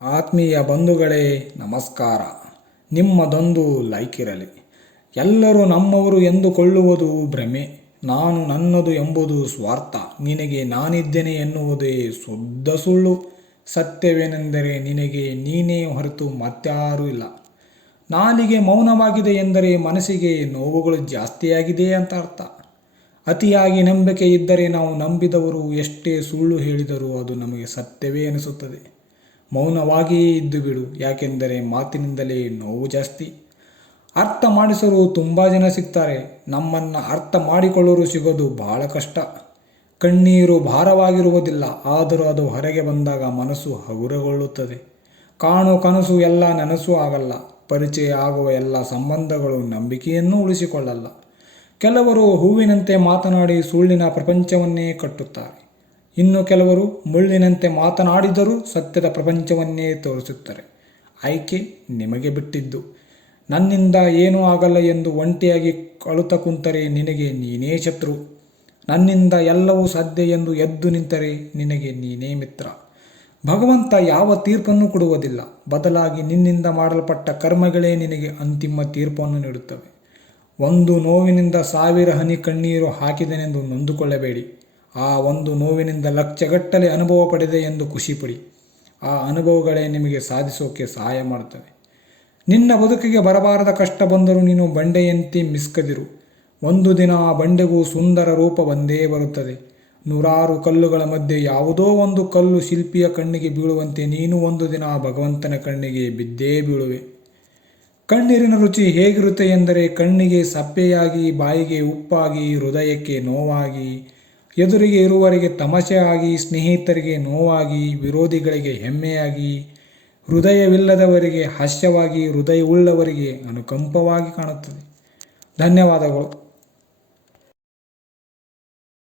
ಆತ್ಮೀಯ ಬಂಧುಗಳೇ ನಮಸ್ಕಾರ. ನಿಮ್ಮದೊಂದು ಲೈಕ್ ಇರಲಿ. ಎಲ್ಲರೂ ನಮ್ಮವರು ಎಂದುಕೊಳ್ಳುವುದು ಭ್ರಮೆ. ನಾನು ನನ್ನದು ಎಂಬುದು ಸ್ವಾರ್ಥ. ನಿನಗೆ ನಾನಿದ್ದೇನೆ ಎನ್ನುವುದೇ ಶುದ್ಧ ಸುಳ್ಳು. ಸತ್ಯವೇನೆಂದರೆ ನಿನಗೆ ನೀನೇ ಹೊರತು ಮತ್ತಾರೂ ಇಲ್ಲ. ನಾಲಿಗೆ ಮೌನವಾಗಿದೆ ಎಂದರೆ ಮನಸ್ಸಿಗೆ ನೋವುಗಳು ಜಾಸ್ತಿಯಾಗಿದೆ ಅಂತ ಅರ್ಥ. ಅತಿಯಾಗಿ ನಂಬಿಕೆ ಇದ್ದರೆ ನಾವು ನಂಬಿದವರು ಎಷ್ಟೇ ಸುಳ್ಳು ಹೇಳಿದರೂ ಅದು ನಮಗೆ ಸತ್ಯವೇ ಅನಿಸುತ್ತದೆ. ಮೌನವಾಗಿಯೇ ಇದ್ದು ಬಿಡು, ಯಾಕೆಂದರೆ ಮಾತಿನಿಂದಲೇ ನೋವು ಜಾಸ್ತಿ. ಅರ್ಥ ಮಾಡಿಸಲು ತುಂಬ ಜನ ಸಿಗ್ತಾರೆ, ನಮ್ಮನ್ನು ಅರ್ಥ ಮಾಡಿಕೊಳ್ಳಲು ಸಿಗೋದು ಬಹಳ ಕಷ್ಟ. ಕಣ್ಣೀರು ಭಾರವಾಗಿರುವುದಿಲ್ಲ, ಆದರೂ ಅದು ಹೊರಗೆ ಬಂದಾಗ ಮನಸ್ಸು ಹಗುರಗೊಳ್ಳುತ್ತದೆ. ಕಾಣೋ ಕನಸು ಎಲ್ಲ ನನಸು ಆಗಲ್ಲ. ಪರಿಚಯ ಆಗುವ ಎಲ್ಲ ಸಂಬಂಧಗಳು ನಂಬಿಕೆಯನ್ನು ಉಳಿಸಿಕೊಳ್ಳಲ್ಲ. ಕೆಲವರು ಹೂವಿನಂತೆ ಮಾತನಾಡಿ ಸುಳ್ಳಿನ ಪ್ರಪಂಚವನ್ನೇ ಕಟ್ಟುತ್ತಾರೆ. ಇನ್ನು ಕೆಲವರು ಮುಳ್ಳಿನಂತೆ ಮಾತನಾಡಿದರೂ ಸತ್ಯದ ಪ್ರಪಂಚವನ್ನೇ ತೋರಿಸುತ್ತಾರೆ. ಆಯ್ಕೆ ನಿಮಗೆ ಬಿಟ್ಟಿದ್ದು. ನನ್ನಿಂದ ಏನೂ ಆಗಲ್ಲ ಎಂದು ಒಂಟಿಯಾಗಿ ಅಳುತ್ತ ಕುಂತರೆ ನಿನಗೆ ನೀನೇ ಶತ್ರು. ನನ್ನಿಂದ ಎಲ್ಲವೂ ಸಾಧ್ಯ ಎಂದು ಎದ್ದು ನಿಂತರೆ ನಿನಗೆ ನೀನೇ ಮಿತ್ರ. ಭಗವಂತ ಯಾವ ತೀರ್ಪನ್ನು ಕೊಡುವುದಿಲ್ಲ, ಬದಲಾಗಿ ನಿನ್ನಿಂದ ಮಾಡಲ್ಪಟ್ಟ ಕರ್ಮಗಳೇ ನಿನಗೆ ಅಂತಿಮ ತೀರ್ಪನ್ನು ನೀಡುತ್ತವೆ. ಒಂದು ನೋವಿನಿಂದ 1000 ಹನಿ ಕಣ್ಣೀರು ಹಾಕಿದನೆಂದು ನೊಂದುಕೊಳ್ಳಬೇಡಿ. ಆ ಒಂದು ನೋವಿನಿಂದ ಲಕ್ಷಗಟ್ಟಲೆ ಅನುಭವ ಪಡೆದೆ ಎಂದು ಖುಷಿಪಡಿ. ಆ ಅನುಭವಗಳೇ ನಿಮಗೆ ಸಾಧಿಸೋಕೆ ಸಹಾಯ ಮಾಡುತ್ತವೆ. ನಿನ್ನ ಬದುಕಿಗೆ ಬರಬಾರದ ಕಷ್ಟ ಬಂದರೂ ನೀನು ಬಂಡೆಯಂತೆ ಮಿಸ್ಕದಿರು. ಒಂದು ದಿನ ಆ ಬಂಡೆಗೂ ಸುಂದರ ರೂಪ ಬಂದೇ ಬರುತ್ತದೆ. 100 ಕಲ್ಲುಗಳ ಮಧ್ಯೆ ಯಾವುದೋ ಒಂದು ಕಲ್ಲು ಶಿಲ್ಪಿಯ ಕಣ್ಣಿಗೆ ಬೀಳುವಂತೆ ನೀನು ಒಂದು ದಿನ ಆ ಭಗವಂತನ ಕಣ್ಣಿಗೆ ಬಿದ್ದೇ ಬೀಳುವೆ. ಕಣ್ಣೀರಿನ ರುಚಿ ಹೇಗಿರುತ್ತೆ ಎಂದರೆ ಕಣ್ಣಿಗೆ ಸಪ್ಪೆಯಾಗಿ, ಬಾಯಿಗೆ ಉಪ್ಪಾಗಿ, ಹೃದಯಕ್ಕೆ ನೋವಾಗಿ, ಎದುರಿಗೆ ಇರುವವರಿಗೆ ತಮಾಷೆ ಆಗಿ, ಸ್ನೇಹಿತರಿಗೆ ನೋವಾಗಿ, ವಿರೋಧಿಗಳಿಗೆ ಹೆಮ್ಮೆಯಾಗಿ, ಹೃದಯವಿಲ್ಲದವರಿಗೆ ಹಾಸ್ಯವಾಗಿ, ಹೃದಯವುಳ್ಳವರಿಗೆ ಅನುಕಂಪವಾಗಿ ಕಾಣುತ್ತದೆ. ಧನ್ಯವಾದಗಳು.